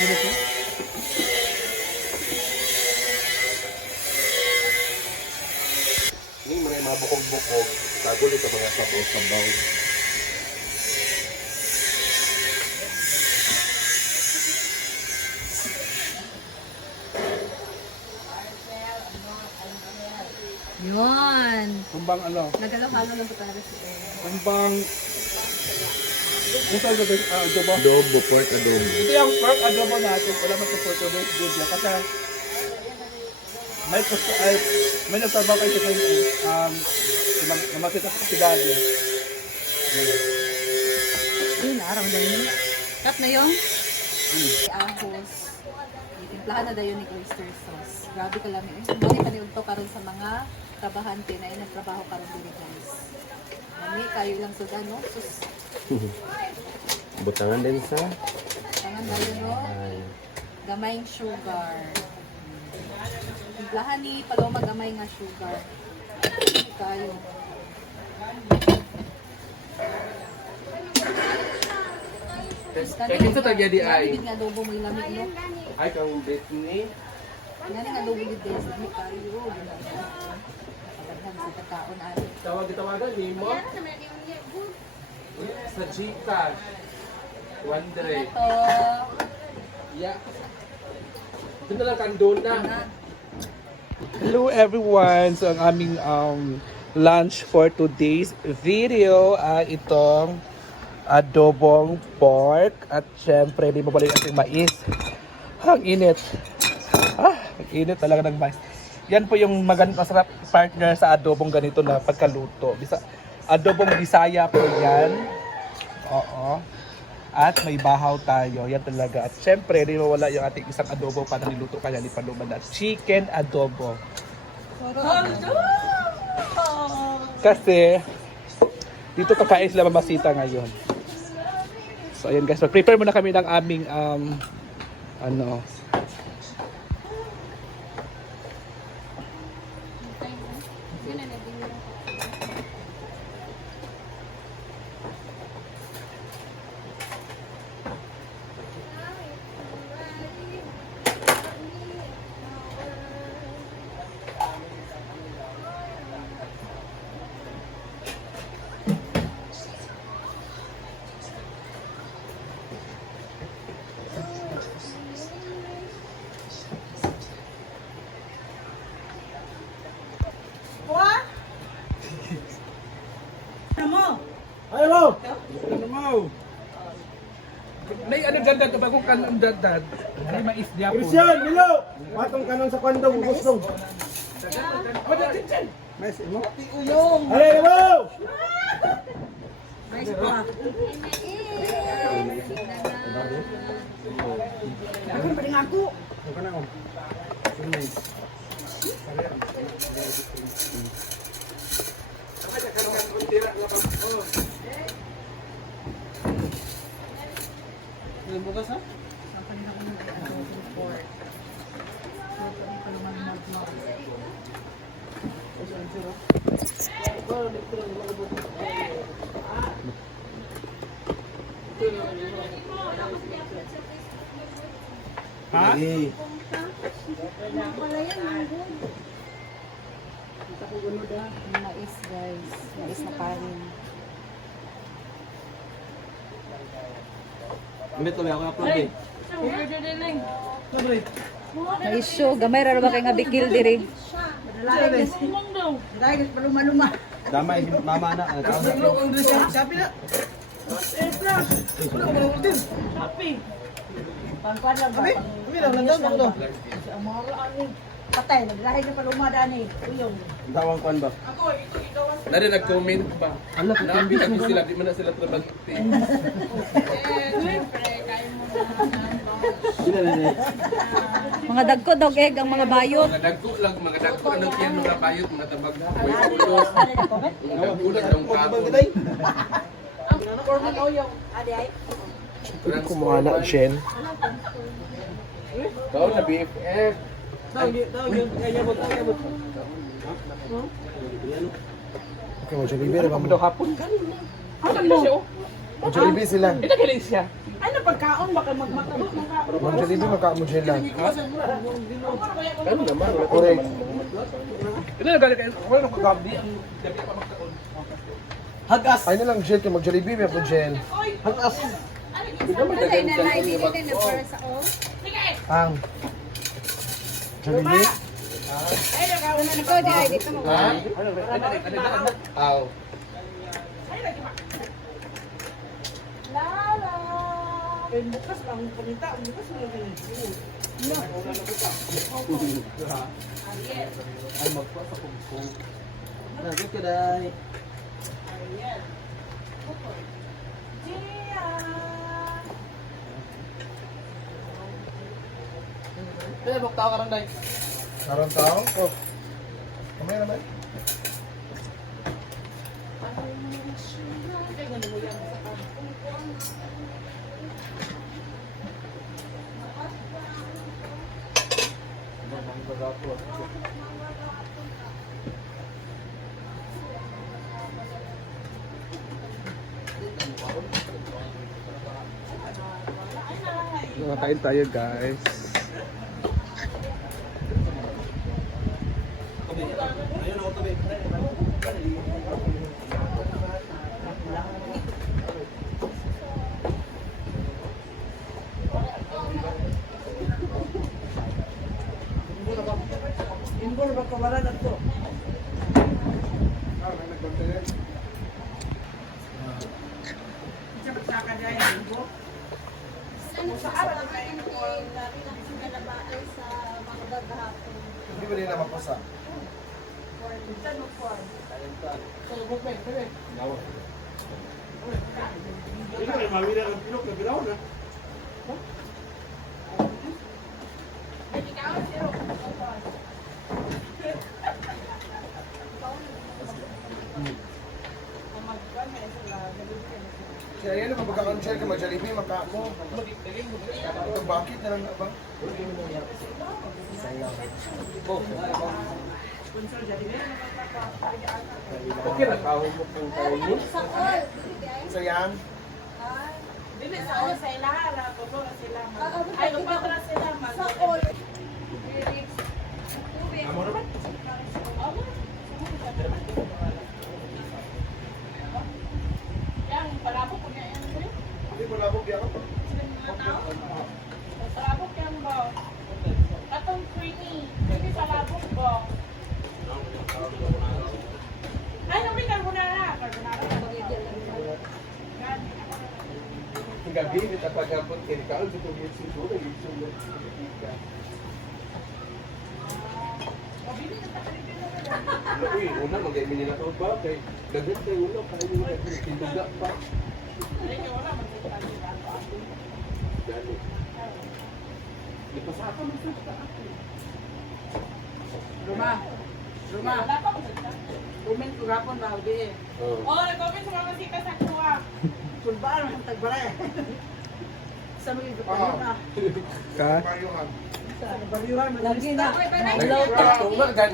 Ini may mabukog-bukog. Tagulo sa mga sabaw-sabaw. Yun. Kumbang ano? Nagalo-halo lang po talaga si Kumbang... Kung saan ba adobo? Adobo, pork adobo. Ito yung pork adobo natin. Wala man sa pork adobo good yan. Kasi may nagtrabaho kayo sa namakita sa Daddy. Yun, araw na yun. Cut na yung ahos. Itimplahan na dayon ni oyster sauce. Grabe ka lang eh. Mali pa niyo to karon sa mga trabahante na nagtrabaho karon diri guys. Mami kayo lang sud ano? Sus. Butangan din sa Tangan dayon no. Gamayng sugar. Timplahan ni Paloma gamay nga sugar. Kayo. Kaya sa tagya di ay. Nga adobo mo ilamig no. Ay kang bit ni. Nga nga adobo gid guys. Lamig kayo. Pagdaghan sa pagkaon ani. Tawagan ni mo. Sa Gcash. Wandre. Ito. Yeah. Ito na lang kandona. Hello everyone! So ang aming lunch for today's video ay itong adobong pork at syempre di mo balik ating mais. Ang init. Ang init talaga ng mais. Yan po yung masarap partner sa adobong ganito na pagkaluto. Adobong Bisaya po yan. Oo. At may bahaw tayo. Yan talaga. At syempre, di mawala yung ating isang adobo para niluto kanya ni Paloma na chicken adobo. Kasi, dito kakain sila mamasita ngayon. So, ayan guys. Prepare muna kami ng aming, Hello! Ano mo? May ano dyan dad, bagong kanon dad. May mais diya po. Christian, Milo! Matong kanon sa kwando, gusto. O, dyan. Mais, mo? Uyong. Alay, mo! Mais pa. Ako pa rin ako. Ako na ako. Bukas ha? Ha? Mais guys. Mais na kanin. Amit ko ako upload eh. Mais show. Gamay ra ba kay nga bikil diri? Damay, mama na. Sabi na. Pangkuan lang ba? Kami lang, nandun ako to. Ang mga ani patay naglahi na palumada ni uyong. Tawang kwan ba? Nari nag-comment ba? Ano ka? Naambit ako sila, di man na sila trabaho. Sila na niya. Mga dagko dog egg ang mga bayot. Mga dagko lang, mga dagko ang kiyan mga bayot, mga tabag. May ulos. Mga ulos ng kapon. Ang korman uyong adi ay Kumuha na, Jen. Kau na BFF. Okay, mo siya bibira. Ano daw hapon? Ano siya? Mag-Jollibee sila. Ito galing siya. Ano pagkaon baka magmakabot ng Mag-Jollibee, magkaamo sila. Ano naman? Correct. Ito na galing kayo. Wala nang kagabi. Ang gabi pa magkaon. Hagas! Ay na lang, Jen. Kaya mag-Jollibee, may po, Jen. Hagas! Alay na lang, hindi na na para sa o. Ang. Jollibee? Ikaw di ay dito mo. Ha? Aw. bukas ang panita, bukas mo lang Lagi ka, Day. Kaya bukta ka lang, Day. Karoon tao? Oh. Kamay naman. Nakakain tayo, guys. Imbol ba kamaran ato? Hindi ba nila mapasa? Kaya yan, mapagkakansel ka mag-Jollibee, magkaamo. Ito, bakit na lang ba? Okay na tao mo kung tao mo. Sayang. Dili sa o sa ilaha ra ko sila man. Ay lupatra sila man. Sa all. Yang palabok ko niya yan. Hindi mo labog yan ako. Palabok yan ba? Katong creamy. Hindi palabok ba? Ay, namin carbonara. Carbonara. Ang gabi, nita pag-apon kay Kaon, dito yung siguro, yung siguro. Uy, una, mag-aimi nila ito ba? Kay dagat kayo ulo, kaya nyo tinduga pa. Dali. Di pa sa ako, magsalita ako. Ruma. Wala pa ko sa comment ko gapon ba udi. Oh. Oh, nag-comment sa mga sita sa kuha. Sulbaan ang tagbare. Sa mga ito na. Ka? Mayuhan. Sa bariyuhan Lagi na.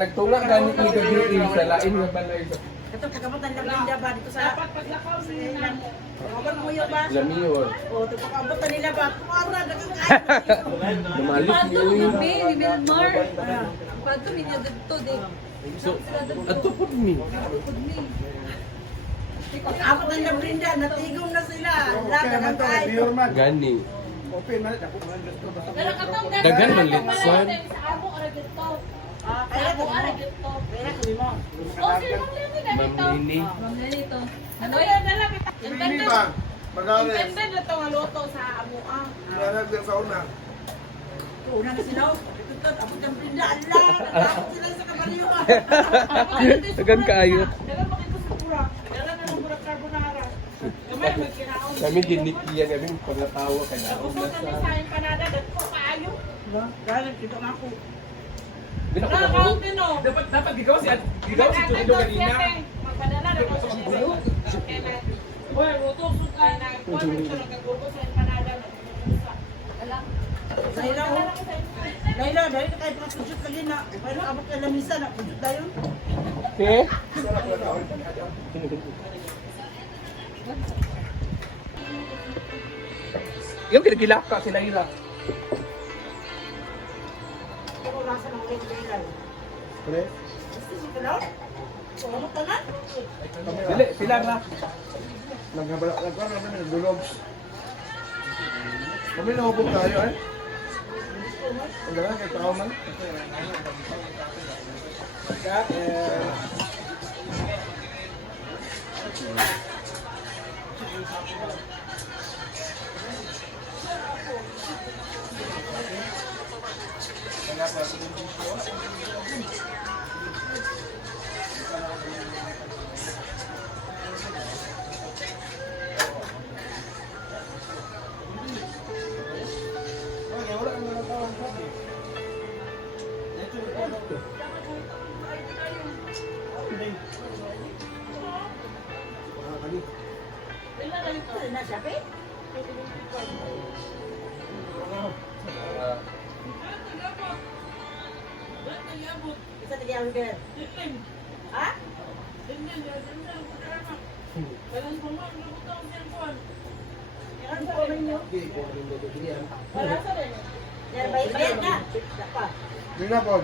Nagtunga gani ni gabi sa lain nga balay. Ito pagkabutan lang Linda ba dito sa dapat paglakaw nila. Kawan mo yung ba? Lamiyon. Oh, ito pagkabutan nila ba? Kumara dagang Lumalis Pato niyo. ng ni Melmar. Pato niya dito di. So, ato po mi. Ako na lang Linda, natigong na sila. Dagang kayo. Gani. Open man, ako man gusto ba? Dagan man litson. Kaya ko ara dito. Kaya ko mo. Ma'am Nini. Ma'am Nelito. Ano yan na lang kita. Hindi ba? Magalit. Intended na ito nga luto sa amuang. Magalit din sa una. Una na sila. Ito, abot ang Linda. Allah, natakot sila sa kabariyuhan. Dagan kaayo. Dagan pa kito sa pura. Dagan na ng pura carbonara. Kamay magkinaon. Kami ginikiyan kami pangatawa kay Ako naon po na kami sa. sa empanada. Dito kaayo. Galing, dito nga ako. Dino ko Nakakaon din o. Dapat gigawa si Tulido kanina. Magpadala na ako sa bulo. Uy, luto sukay na. Kuwan ito nagkagulo sa empanada. Laila, dahil na kayo pang-sujud kanina. Pero abot ka lamisa na. Sujud tayo. Okay? Yung kinagilaka sila ila. Pre? Dili, sila na. Nagdulog. Kami nahubog tayo eh. Ang gala, kay tao man. Okay, wala ang mga tao. Hindi na po.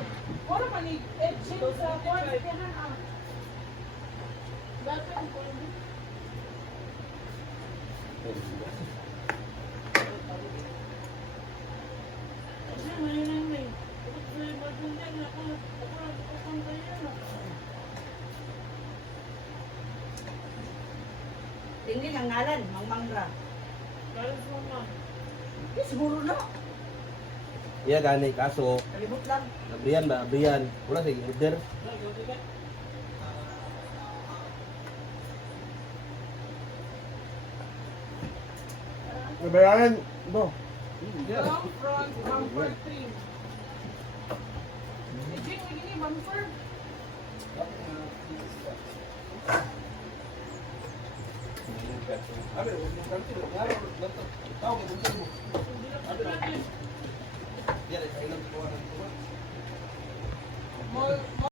Tingin ang ngalan, Mang Mangra. Siguro na. Iya gani kaso Kalimut lang. nabriyan ba abriyan wala sa leader. Nabayaran. Ito. Front bumper 3. Jing, begini bumper. Ano,